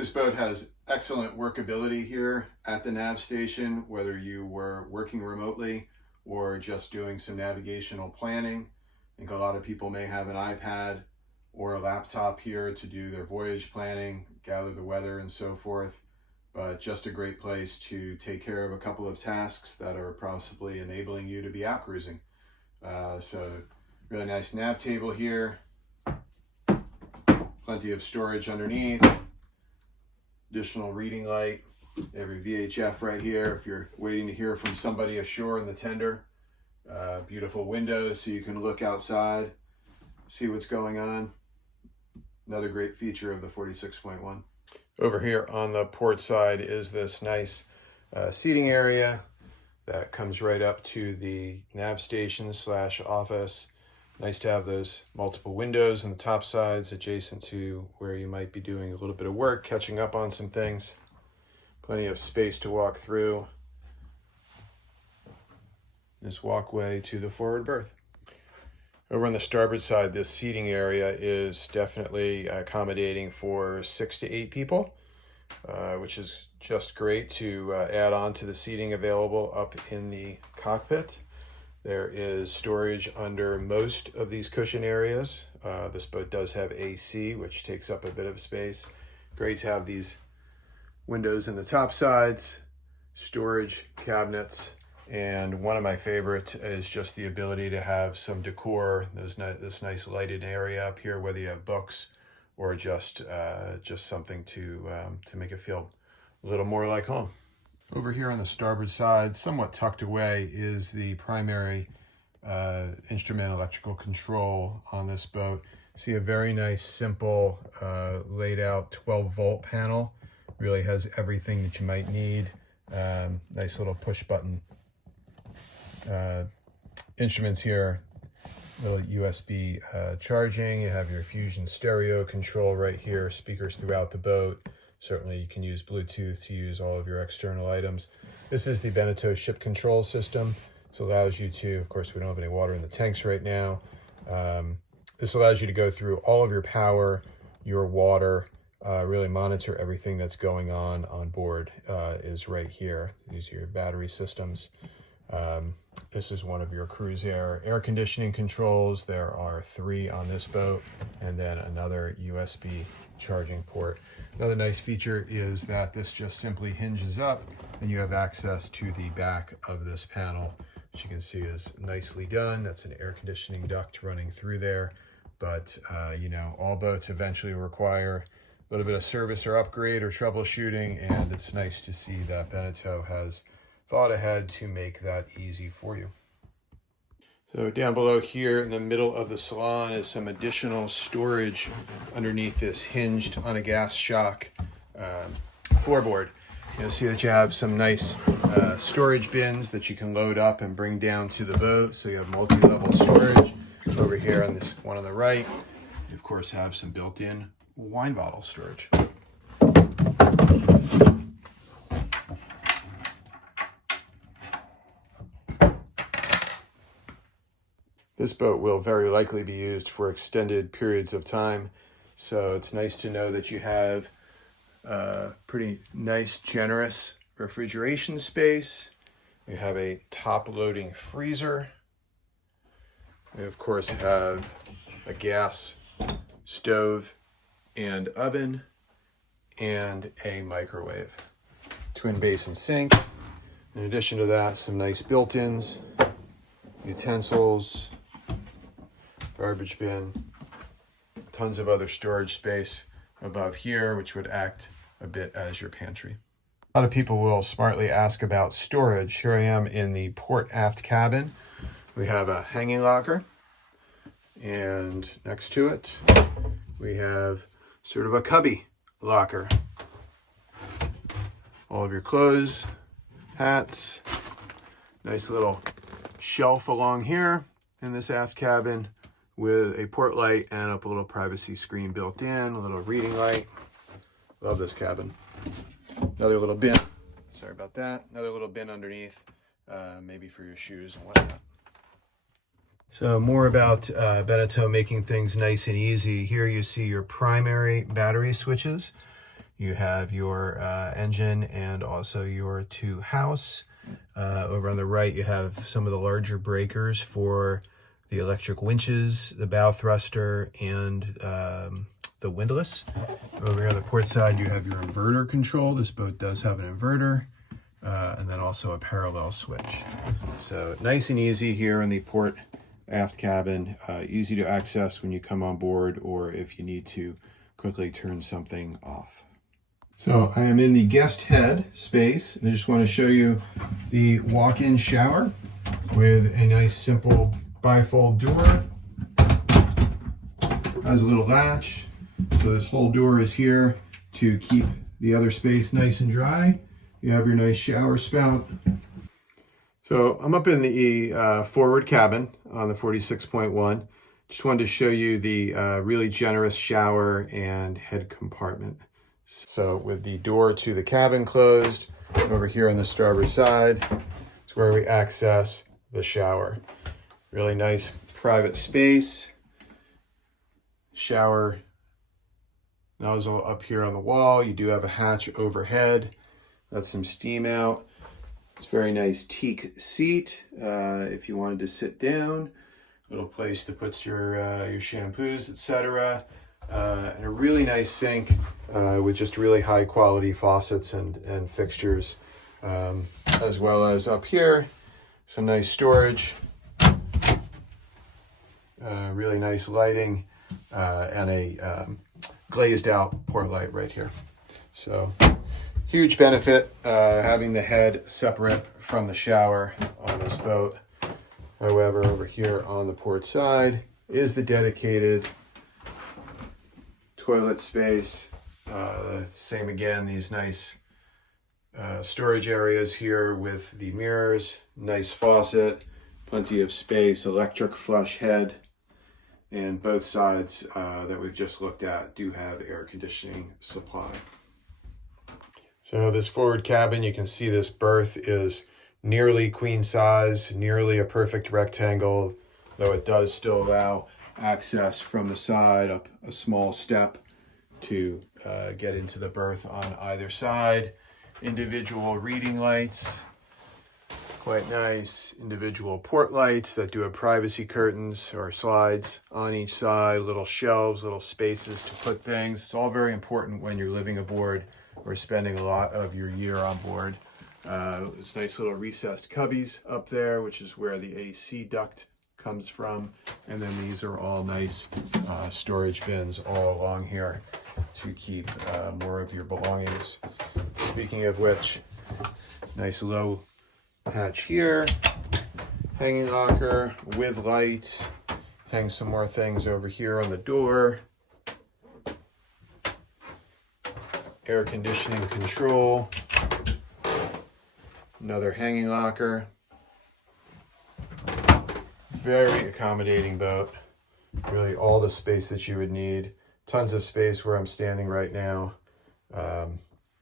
This boat has excellent workability here at the nav station, whether you were working remotely or just doing some navigational planning. I think a lot of people may have an iPad or a laptop here to do their voyage planning, gather the weather and so forth, but just a great place to take care of a couple of tasks that are possibly enabling you to be out cruising. So really nice nav table here, plenty of storage underneath, additional reading light, every VHF right here if you're waiting to hear from somebody ashore in the tender. Beautiful windows so you can look outside, see what's going on. Another great feature of the 46.1. Over here on the port side is this nice seating area that comes right up to the nav station / office. Nice to have those multiple windows on the top sides adjacent to where you might be doing a little bit of work, catching up on some things. Plenty of space to walk through this walkway to the forward berth. Over on the starboard side, this seating area is definitely accommodating for 6 to 8 people, which is just great to add on to the seating available up in the cockpit. There is storage under most of these cushion areas. This boat does have AC, which takes up a bit of space. Great to have these windows in the top sides, storage cabinets, and one of my favorites is just the ability to have some decor. There's this nice lighted area up here, whether you have books or just something to make it feel a little more like home. Over here on the starboard side, somewhat tucked away, is the primary instrument electrical control on this boat. See a very nice, simple, laid out 12-volt panel. Really has everything that you might need. Nice little push button instruments here. Little USB charging. You have your Fusion stereo control right here. Speakers throughout the boat. Certainly you can use Bluetooth to use all of your external items. This is the BENETEAU ship control system. This allows you to, of course we don't have any water in the tanks right now. This allows you to go through all of your power, your water, really monitor everything that's going on board is right here. These are your battery systems. This is one of your cruise air conditioning controls. There are 3 on this boat, and then another USB charging port. Another nice feature is that this just simply hinges up and you have access to the back of this panel, which you can see is nicely done. That's an air conditioning duct running through there. But you know, all boats eventually require a little bit of service or upgrade or troubleshooting, and it's nice to see that BENETEAU has thought ahead to make that easy for you. So down below here in the middle of the salon is some additional storage underneath this hinged on a gas shock floorboard. You'll see that you have some nice storage bins that you can load up and bring down to the boat. So you have multi-level storage. Over here on this one on the right, you of course have some built-in wine bottle storage. This boat will very likely be used for extended periods of time, so it's nice to know that you have pretty nice, generous refrigeration space. You have a top-loading freezer. We, of course, have a gas stove and oven and a microwave. Twin basin sink. In addition to that, some nice built-ins, utensils, garbage bin, tons of other storage space above here, which would act a bit as your pantry. A lot of people will smartly ask about storage. Here I am in the port aft cabin. We have a hanging locker, and next to it, we have sort of a cubby locker. All of your clothes, hats, nice little shelf along here in this aft cabin with a port light and a little privacy screen built in, a little reading light. Love this cabin. Another little bin. Sorry about that. Another little bin underneath, maybe for your shoes and whatnot. So more about BENETEAU making things nice and easy. Here you see your primary battery switches. You have your engine and also your two house. Over on the right, you have some of the larger breakers for the electric winches, the bow thruster, and the windlass. Over here on the port side, you have your inverter control. This boat does have an inverter, and then also a parallel switch. So nice and easy here in the port aft cabin, easy to access when you come on board or if you need to quickly turn something off. So I am in the guest head space, and I just want to show you the walk-in shower with a nice simple bifold door. Has a little latch, so this whole door is here to keep the other space nice and dry. You have your nice shower spout. So I'm up in the forward cabin on the 46.1. Just wanted to show you the really generous shower and head compartment. So with the door to the cabin closed, over here on the starboard side is where we access the shower. Really nice private space. Shower nozzle up here on the wall. You do have a hatch overhead. That's some steam out. It's a very nice teak seat if you wanted to sit down. Little place to put your shampoos, etc. And a really nice sink with just really high quality faucets and fixtures, as well as up here some nice storage, really nice lighting, and a glazed out port light right here. So huge benefit having the head separate from the shower on this boat. However, over here on the port side is the dedicated toilet space. Same again, these nice storage areas here with the mirrors, nice faucet, plenty of space, electric flush head, and both sides that we've just looked at do have air conditioning supply. So this forward cabin, you can see this berth is nearly queen size, nearly a perfect rectangle, though it does still allow access from the side up a small step to get into the berth on either side. Individual reading lights, quite nice. Individual port lights that do have privacy curtains or slides on each side, little shelves, little spaces to put things. It's all very important when you're living aboard or spending a lot of your year on board. This nice little recessed cubbies up there, which is where the AC duct comes from. And then these are all nice storage bins all along here to keep more of your belongings. Speaking of which, nice low hatch here, hanging locker with lights, hang some more things over here on the door, air conditioning control, another hanging locker. Very accommodating boat. Really all the space that you would need. Tons of space where I'm standing right now.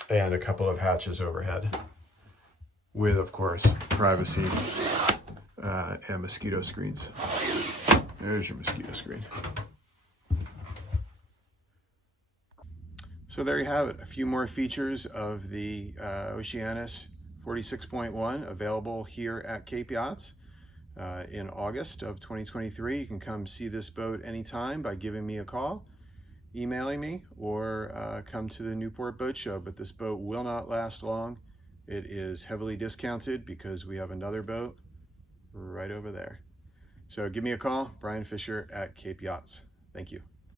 And a couple of hatches overhead. With, of course, privacy and mosquito screens. There's your mosquito screen. So there you have it. A few more features of the Oceanis 46.1 available here at Cape Yachts. In August of 2023. You can come see this boat anytime by giving me a call, emailing me, or come to the Newport Boat Show. But this boat will not last long. It is heavily discounted because we have another boat right over there. So give me a call, Brian Fisher at Cape Yachts. Thank you.